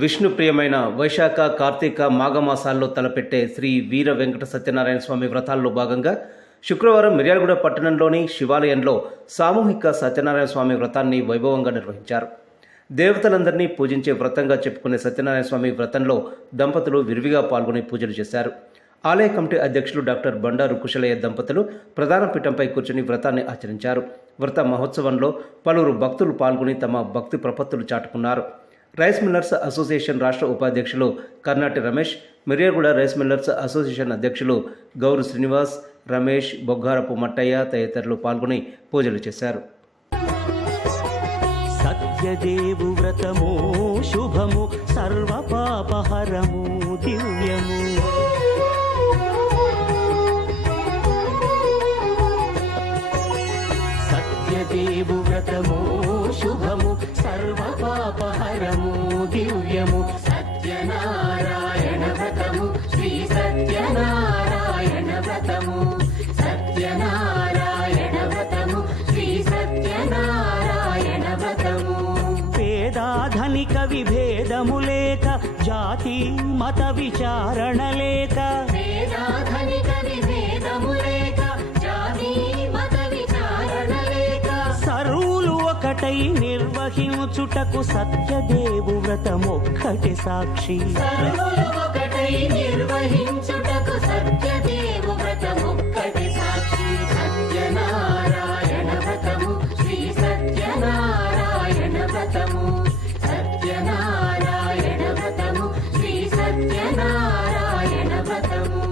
విష్ణు ప్రియమైన వైశాఖ, కార్తీక, మాఘమాసాల్లో తలపెట్టే శ్రీ వీర వెంకట సత్యనారాయణ స్వామి వ్రతాల్లో భాగంగా శుక్రవారం మిర్యాలగూడ పట్టణంలోని శివాలయంలో సామూహిక సత్యనారాయణ స్వామి వ్రతాన్ని వైభవంగా నిర్వహించారు. దేవతలందరినీ పూజించే వ్రతంగా చెప్పుకునే సత్యనారాయణ స్వామి వ్రతంలో దంపతులు విరివిగా పాల్గొని పూజలు చేశారు. ఆలయ కమిటీ అధ్యక్షులు డాక్టర్ బండారు కుశలయ్య దంపతులు ప్రధాన పీఠంపై కూర్చుని వ్రతాన్ని ఆచరించారు. వ్రత మహోత్సవంలో పలువురు భక్తులు పాల్గొని తమ భక్తి ప్రపత్తులు చాటుకున్నారు. రైస్ మిల్లర్స్ అసోసియేషన్ రాష్ట్ర ఉపాధ్యక్షులు Karnati Ramesh, Miryalaguda rice millers association అధ్యక్షులు గౌరు శ్రీనివాస్, రమేష్, బొగ్గారపు మట్టయ్య తదితరులు పాల్గొని పూజలు చేశారు. సత్యదేవు వ్రతము శుభము, సర్వపాపహరము దివ్యము. సత్యదేవు వ్రతము శుభము, సర్వపాపహరము దివ్యము. సత్యనారాయణ వ్రతము, శ్రీ సత్యనారాయణ వ్రతము. సత్యనారాయణ వ్రతము, శ్రీ సత్యనారాయణ వ్రతము. పేదాధనిక విభేదము లేక, జాతి మత విచారణ లేక. పేదాధనిక విభేదము లేక, జాతి మత విచారణ లేక. సర్వులు ఒకటై నిర్వహించుటకు సత్యదేవు వ్రతమొక్కటి సాక్షి. సర్వులు ఒకటై నిర్వహించుటకు సత్యదేవు వ్రతమొక్కటి సాక్షి. సత్యనారాయణ వ్రతము, శ్రీ సత్యనారాయణ వ్రతము. సత్యనారాయణ వ్రతము, శ్రీ సత్యనారాయణ వ్రతము.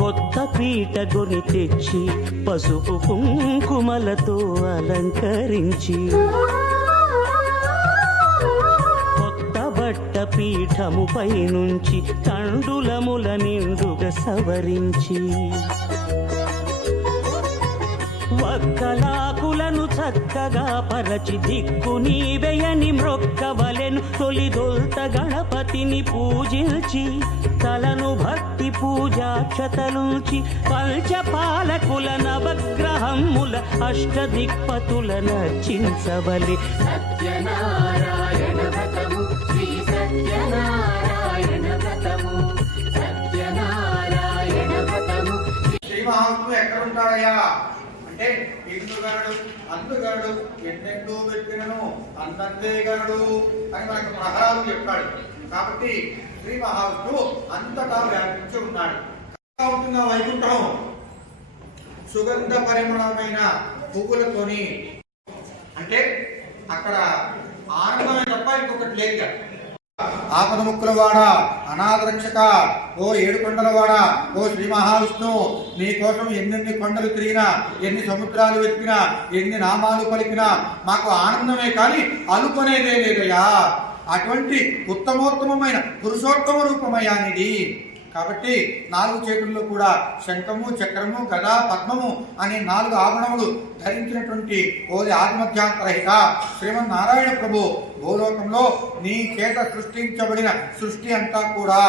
కొత్త పీట కొని తెచ్చి పసుపు కుంకుమలతో అలంకరించి, కొత్త బట్ట పీఠముపై నుంచి తండులముల నిండుగా సవరించి, వక్కలాకులను చక్కగా పరచి దిక్కు నీవెయని మ్రొక్కవలెను. తొలిదొల్త గణపతిని పూజించి, తలను భక్తి పూజాక్షతలుంచి, పంచపాలకుల నవగ్రహముల అష్టదిక్పతుల నర్చించవలె. సత్యనారాయణ వ్రతము, శ్రీ సత్యనారాయణ వ్రతము. సత్యనారాయణ వ్రతము. శ్రీ మహాత్ముడు ఎక్కడుంటాడయ్యా అంటే ఇందుగరుడు అందుగరుడు ఎన్నెన్నో వెతికినను అంతంతే గరుడు అని మనకు ప్రహ్లాదుడు చెప్పాడు. కాబట్టి శ్రీ మహావిష్ణువు అంతటా వ్యాపించి ఉన్నాడు. ఉంటుందా వైకుంఠం? సుగంధ పరిమళమైన పువ్వులతోని, అంటే అక్కడ ఆనందమే తప్ప ఇంకొకటి లేదు. ఆపద ముక్కుల వాడ, అనాథ రక్షక, ఓ ఏడు కొండల వాడ, ఓ శ్రీ మహావిష్ణు, నీ కోసం ఎన్నెన్ని కొండలు తిరిగినా, ఎన్ని సముద్రాలు వెతికినా, ఎన్ని నామాలు పలికినా మాకు ఆనందమే కానీ అలుపనేదే లేదయ్యా. అటువంటి ఉత్తమోత్తమైన పురుషోత్తమ రూపమయ్యా నీది. కాబట్టి 4 చేతుల్లో కూడా శంఖము, చక్రము, గదా, పద్మము అనే 4 ఆభరణములు ధరించినటువంటి ఓది ఆదిమధ్యాంతరహిత శ్రీమన్నారాయణ ప్రభు భూలోకంలో నీ చేత సృష్టించబడిన సృష్టి అంతా కూడా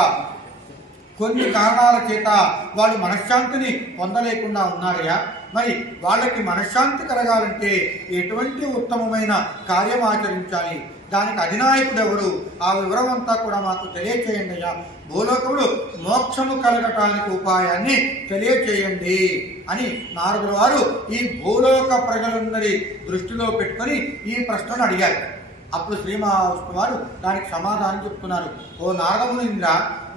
కొన్ని కారణాల చేత వాళ్ళు మనశ్శాంతిని పొందలేకుండా ఉన్నారయ్యా. మరి వాళ్ళకి మనశ్శాంతి కలగాలంటే ఎటువంటి ఉత్తమమైన కార్యం ఆచరించాలి, దానికి అధినాయకుడు ఎవరు, ఆ వివరం అంతా కూడా మాకు తెలియచేయండి అయ్యా. భూలోకములు మోక్షము కలగటానికి ఉపాయాన్ని తెలియచేయండి అని నారదుల వారు ఈ భూలోక ప్రజలందరి దృష్టిలో పెట్టుకొని ఈ ప్రశ్నను అడిగారు. అప్పుడు శ్రీ మహావిష్ణు వారు దానికి సమాధానం చెప్తున్నారు. ఓ నారదమునింద్ర,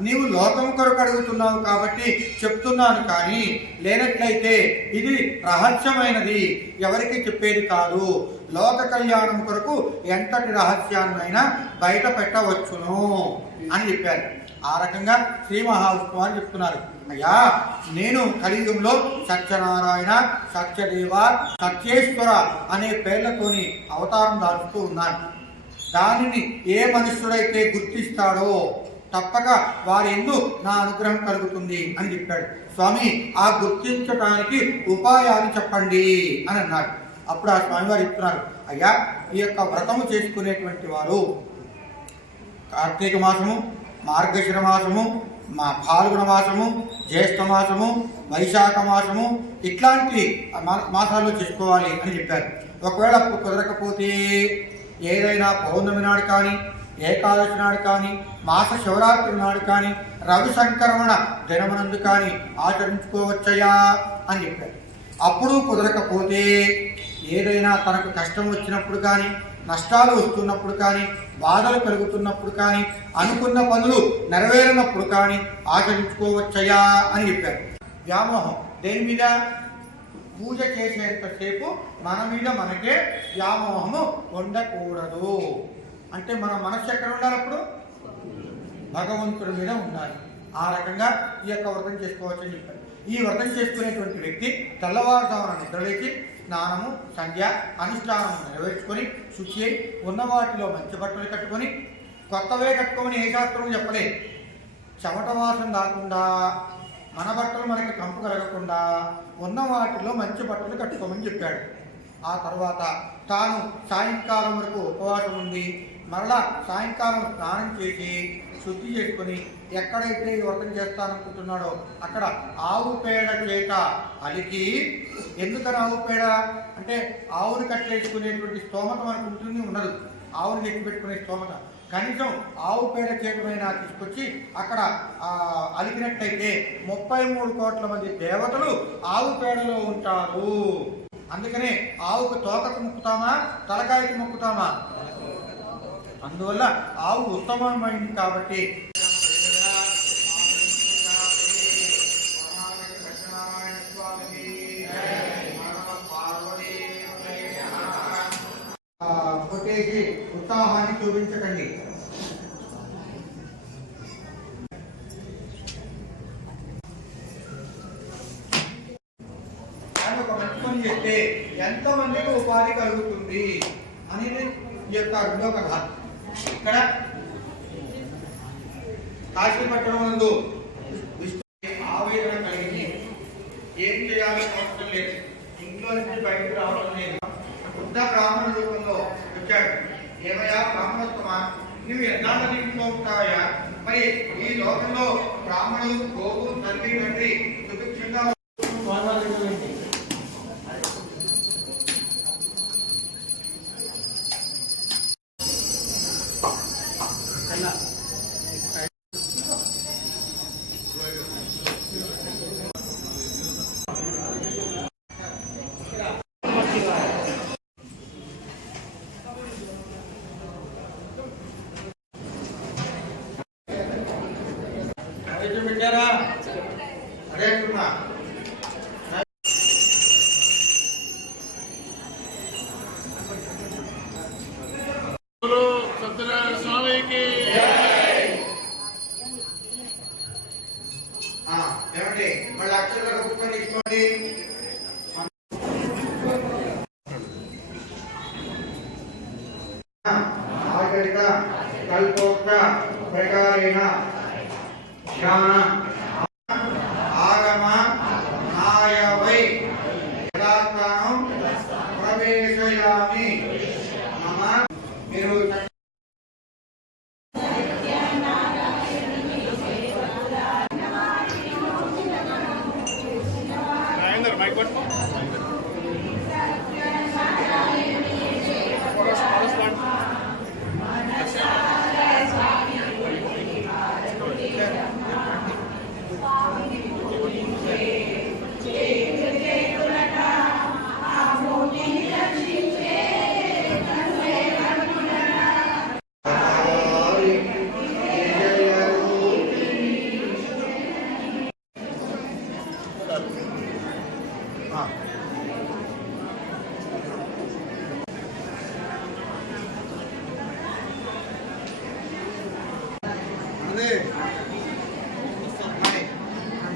నీవు లోకం కొరకు అడుగుతున్నావు కాబట్టి చెప్తున్నాను, కానీ లేనట్లయితే ఇది రహస్యమైనది, ఎవరికి చెప్పేది కాదు. లోక కళ్యాణం కొరకు ఎంతటి రహస్యాన్నైనా బయట పెట్టవచ్చును అని చెప్పారు. ఆ రకంగా శ్రీ మహావిష్ణు వారు చెప్తున్నారు. అయ్యా, నేను కలియుగంలో సత్యనారాయణ, సత్యదేవ, సత్యేశ్వర అనే పేర్లతోని అవతారం దాచుతూ ఉన్నాను. దానిని ఏ మనుష్యుడైతే గుర్తిస్తాడో తప్పక వారి యందు నా అనుగ్రహం కలుగుతుంది అని చెప్పాడు. స్వామి, ఆ గుర్తించడానికి ఉపాయాలు చెప్పండి అని అన్నాడు. అప్పుడు ఆ స్వామివారు చెప్తున్నారు, అయ్యా, ఈ యొక్క వ్రతము చేసుకునేటువంటి వారు కార్తీక మాసము, మార్గశిర మాసము, మా ఫాల్గుణ మాసము, జ్యేష్ఠ మాసము, వైశాఖ మాసము ఇట్లాంటి మాసాల్లో చేసుకోవాలి అని చెప్పారు. ఒకవేళ కుదరకపోతే ఏదైనా పౌర్ణమి నాడు కానీ, ఏకాదశి నాడు కానీ, మాస శివరాత్రి నాడు కానీ, రవి సంక్రమణ దినమునందు కానీ ఆచరించుకోవచ్చయా అని చెప్పారు. అప్పుడు కుదరకపోతే ఏదైనా తనకు కష్టం వచ్చినప్పుడు కానీ, నష్టాలు వస్తున్నప్పుడు కానీ, బాధలు కలుగుతున్నప్పుడు కానీ, అనుకున్న పనులు నెరవేరినప్పుడు కానీ ఆచరించుకోవచ్చయా అని చెప్పారు. వ్యామోహం దేని మీద? పూజ చేసేంతసేపు మన మీద మనకే వ్యామోహము ఉండకూడదు. అంటే మన మనస్సు ఎక్కడ ఉండాలి? అప్పుడు భగవంతుడి మీద ఉండాలి. ఆ రకంగా ఈ యొక్క వ్రతం చేసుకోవచ్చని చెప్పారు. ఈ వ్రతం చేసుకునేటువంటి వ్యక్తి తెల్లవారుజామున నిద్రలేచి స్నానము, సంధ్య, అనుష్ఠానము నెరవేర్చుకొని శుచి అయి ఉన్న వాటిలో మంచి బట్టలు కట్టుకొని, కొత్తవే కట్టుకోమని ఏ శాస్త్రం చెప్పలేదు. చెమట వాసన రాకుండా, మన బట్టలు మనకి కంపు కలగకుండా ఉన్న వాటిలో మంచి బట్టలు కట్టుకోమని చెప్పాడు. ఆ తర్వాత తాను సాయంకాలం వరకు ఉపవాసం ఉండి మరలా సాయంకాలం స్నానం చేసి శుద్ధి చేసుకొని ఎక్కడైతే ఈ వ్రతం చేస్తాననుకుంటున్నాడో అక్కడ ఆవు పేడ చేత అలికి. ఎందుకని ఆవు పేడ అంటే ఆవుని కట్టేసుకునేటువంటి స్తోమత మనకు ఉంటుంది, ఉండదు. ఆవుని ఎక్కిపెట్టుకునే స్తోమత కనీసం ఆవు పేడ చేతమైనా తీసుకొచ్చి అక్కడ అలికినట్టయితే 33 కోట్ల మంది దేవతలు ఆవు పేడలో ఉంటారు. అందుకనే ఆవుకు తోకకు మొక్కుతామా, తలకాయకు మొక్కుతామా? అందువల్ల ఆవు ఉత్తమమైంది కాబట్టి కొట్టేసి ఉత్సాహాన్ని చూపించకండి. ఆయన ఒక మంచి పని చేస్తే ఎంతమందికి ఉపాధి కలుగుతుంది అనేది ఈ యొక్క రెండో కథ. ఇక్కడ కాశీపట్నం నందు ఆవేదన కలిగి ఏం చేయాలో అవసరం లేదు, ఇంట్లో నుంచి బయటకు రావడం లేదు. బుద్ధ బ్రాహ్మణ రూపంలో వచ్చాడు. ఏమయ్యా బ్రాహ్మణోత్తమా, నువ్వు ఎన్నాళ్ళని ఇంట్లో ఉంటావయ్యా? మరి ఈ లోకంలో బ్రాహ్మణులు గోవు తల్లి తండ్రి సుభిక్షంగా పెట్టారా? అదే అంటున్నా. సత్యనారాయణ స్వామికి ఏమండి మళ్ళీ అక్షరాలు కూర్చొని తీసుకోండి. ఆచరిత కల్పోక్త ప్రకారేణ ధ్యాన ఆగమ నాయవై యథాస్థానం ప్రవేశయామి. మమ మీరు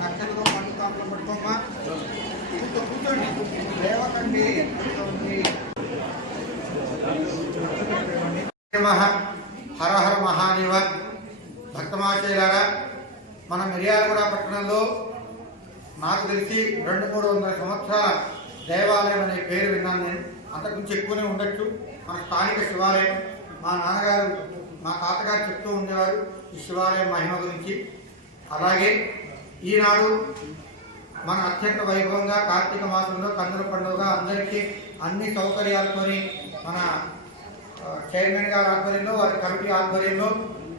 నక్షత్రం పండుతాంలో పట్టుకోమ్మా. కూర్చోండి, లేవకండి. హర హర మహాదేవ. భక్తమాశయులారా, మన మిర్యాలగూడ పట్టణంలో నాకు తెలిసి 200-300 సంవత్సరాల దేవాలయం అనే పేరు విన్నాను నేను. అంతకుమించి ఎక్కువనే ఉండొచ్చు. మన స్థానిక శివాలయం. మా నాన్నగారు, మా తాతగారు చెప్తూ ఉండేవారు ఈ శివాలయం మహిమ గురించి. అలాగే ఈనాడు మన అత్యంత వైభవంగా కార్తీక మాసంలో కన్నుల పండుగ అందరికీ అన్ని సౌకర్యాలతోని మన చైర్మన్ గారి ఆధ్వర్యంలో వారి కమిటీ ఆధ్వర్యంలో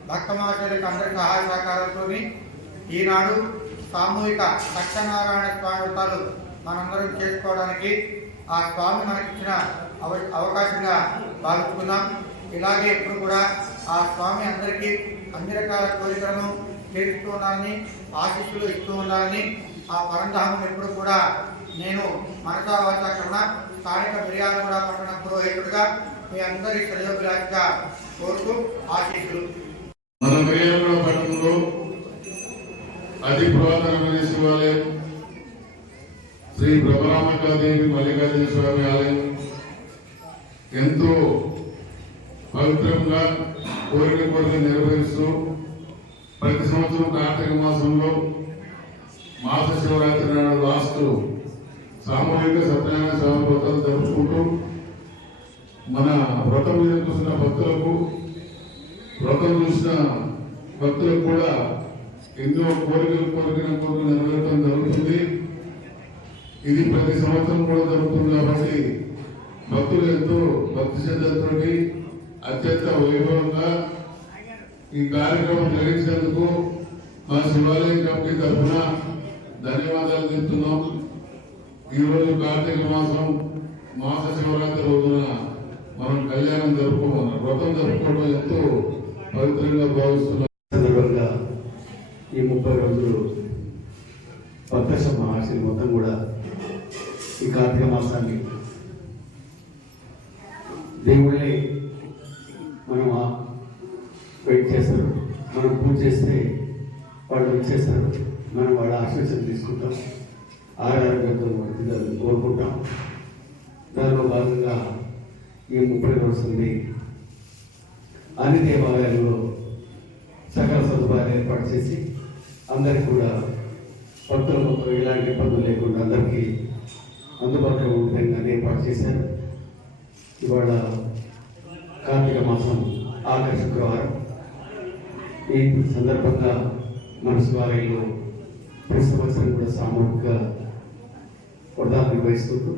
భక్త మహాశయులకు అందరి సహాయ సహకారాలతో ఈనాడు సామూహిక సత్యనారాయణ స్వామి వ్రతాలు మనందరం చేసుకోవడానికి ఆ స్వామి మనకిచ్చిన అవకాశంగా భావిస్తున్నాం. ఇలాగే ఎప్పుడు కూడా ఆ స్వామి అందరికీ అన్ని రకాల కోరికలను తీరుస్తూ ఉండాలని, ఆశీస్సులు ఇస్తూ ఉండాలని, ఆ పరంధామం ఎప్పుడు కూడా నేను మనసా వాచా కన్నా స్థానిక మిర్యాలగూడ పట్టణ పురోహితుడిగా మీ అందరి శ్రేయోభిలాషిగా కోరుతూ ఆశీస్సులు. మన మిర్యాలగూడ పట్టణంలో అతి పురాతనమైన శివాలయం శ్రీ బ్రహ్మరాంబికాదేవి మల్లికార్జున స్వామి ఆలయం ఎంతో పవిత్రంగా కోరిక నెరవేరుస్తూ ప్రతి సంవత్సరం కార్తీక మాసంలో మాస శివరాత్రి నాడు లాస్ట్ సామూహిక సత్యనారాయణ స్వామి వ్రతాలు జరుపుకుంటూ మన వ్రతం మీద చూసిన భక్తులకు వ్రతం చూసిన భక్తులకు కూడా ఎన్నో కోరికలు నెరవేరడం జరుగుతుంది. ఇది ప్రతి సంవత్సరం కూడా జరుగుతుంది కాబట్టి భక్తులు ఎంతో భక్తి శ్రద్ధలతో అత్యంత వైభవంగా ఈ కార్యక్రమం జరిగించినందుకు మా శివాలయం కమిటీ తరఫున ధన్యవాదాలు చెప్తున్నాం. ఈరోజు కార్తీక మాస శివరాత్రి రోజున మనం కళ్యాణం జరుపుకోమన్నాం. వ్రతం జరుపుకోవడం ఎంతో పవిత్రంగా భావిస్తున్నాం. సందర్భంగా ఈ 30 రోజులు భక్త మహర్షులు మొత్తం కూడా ఈ కార్తీక మాసాన్ని దేవుళ్ళే మనం వెయిట్ చేస్తారు. మనం పూజ చేస్తే వాళ్ళు వచ్చేస్తారు. మనం వాళ్ళ ఆశీస్సులు తీసుకుంటాం, ఆరోగ్యంతో కోరుకుంటాం. దానిలో భాగంగా ఈ 30 రోజులు అన్ని దేవాలయాల్లో సకల సదుపాయాలు ఏర్పాటు చేసి అందరికీ కూడా భక్తులకు ఎలాంటి ఇబ్బందులు లేకుండా అందరికీ అందుబాటులో ఉండే విధంగా ఏర్పాటు చేశారు. ఇవాళ కార్తీక మాసం ఆఖరి శుక్రవారం. ఈ సందర్భంగా మన శివాలయంలో ప్రతి సంవత్సరం కూడా సామూహిక వ్రతాలు నిర్వహిస్తుంది.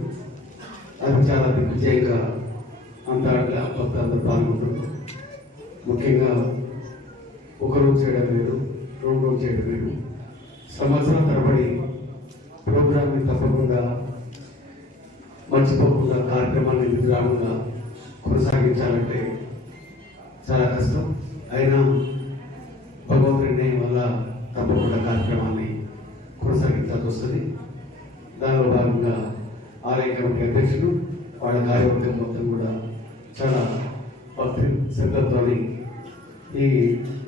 అది చాలా దిగ్విజయంగా అంతటా భక్తులందరూ పాల్గొంటున్నారు. ముఖ్యంగా ఒకరోజు చేయడం వేరు, 2 రోజులు చేయడం వేరు. సంవత్సరం తరబడి ప్రోగ్రామ్ని తప్పకుండా మర్చిపోకుండా కార్యక్రమాన్ని నిర్విరామంగా కొనసాగించాలంటే చాలా కష్టం. అయినా భగవంతుడి నిర్ణయం వల్ల తప్పకుండా కార్యక్రమాన్ని కొనసాగించాల్సి వస్తుంది. దానిలో భాగంగా ఆలయ కమిటీ అధ్యక్షులు వాళ్ళ కార్యవర్గం మొత్తం కూడా చాలా భక్తి శ్రద్ధతో ఈ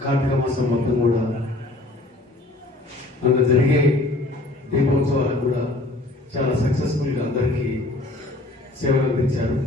కార్తీక మాసం మొత్తం కూడా అందులో జరిగే దీపోత్సవాలకు కూడా చాలా సక్సెస్ఫుల్గా అందరికీ సేవలు అందించారు.